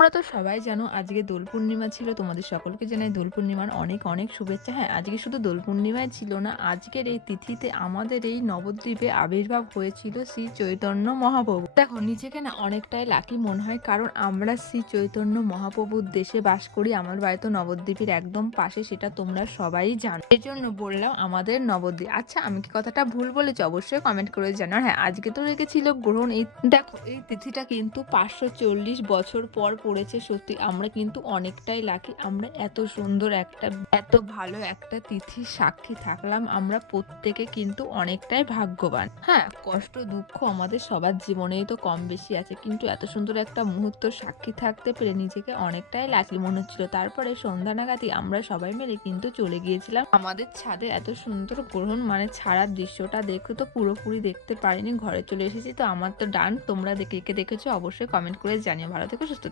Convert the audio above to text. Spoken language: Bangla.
তোমরা তো সবাই জানো আজকে দোল পূর্ণিমা ছিল। তোমাদের সকলকে জানাই দোল পূর্ণিমার অনেক অনেক শুভেচ্ছা। হ্যাঁ, আজকে শুধু দোল পূর্ণিমাই ছিল না, আজকের এই তিথিতে আমাদের এই নবদ্বীপে আবির্ভাব হয়েছিল শ্রী চৈতন্য মহাপ্রভু। দেখো নিজেকে না অনেকটাই লাকি মনে হয়, কারণ আমরা শ্রী চৈতন্য মহাপ্রভুর দেশে বাস করি। আমার বাড়ি তো নবদ্বীপের একদম পাশে, সেটা তোমরা সবাই জানো। এর জন্য বললাম আমাদের নবদ্বীপ। আচ্ছা, আমি কি কথাটা ভুল বলেছি অবশ্যই কমেন্ট করে জানাও। হ্যাঁ, আজকে তো রেখেছিল গ্রহণ। এই দেখো এই তিথিটা কিন্তু 540 বছর পর পড়েছে। সত্যি আমরা কিন্তু অনেকটাই লাকি, আমরা এত সুন্দর একটা এত ভালো একটা তিথির সাক্ষী থাকলাম। আমরা প্রত্যেকে কিন্তু অনেকটাই ভাগ্যবান। হ্যাঁ, কষ্ট দুঃখ আমাদের সবার জীবনেই তো কম বেশি আছে, কিন্তু এত সুন্দর একটা মুহূর্ত সাক্ষী থাকতে পেরে নিজেকে অনেকটাই লাকি মনে হচ্ছিল। তারপরে সন্ধ্যা নাগাদই আমরা সবাই মিলে কিন্তু চলে গিয়েছিলাম আমাদের ছাদে। এত সুন্দর গ্রহণ মানে ছাড়ার দৃশ্যটা দেখতে তো পুরোপুরি দেখতে পারিনি, ঘরে চলে এসেছি। তো আমার তো ডান, তোমরা দেখে দেখেছো অবশ্যই কমেন্ট করে জানিও। ভালো থেকো, সুস্থ থেকো।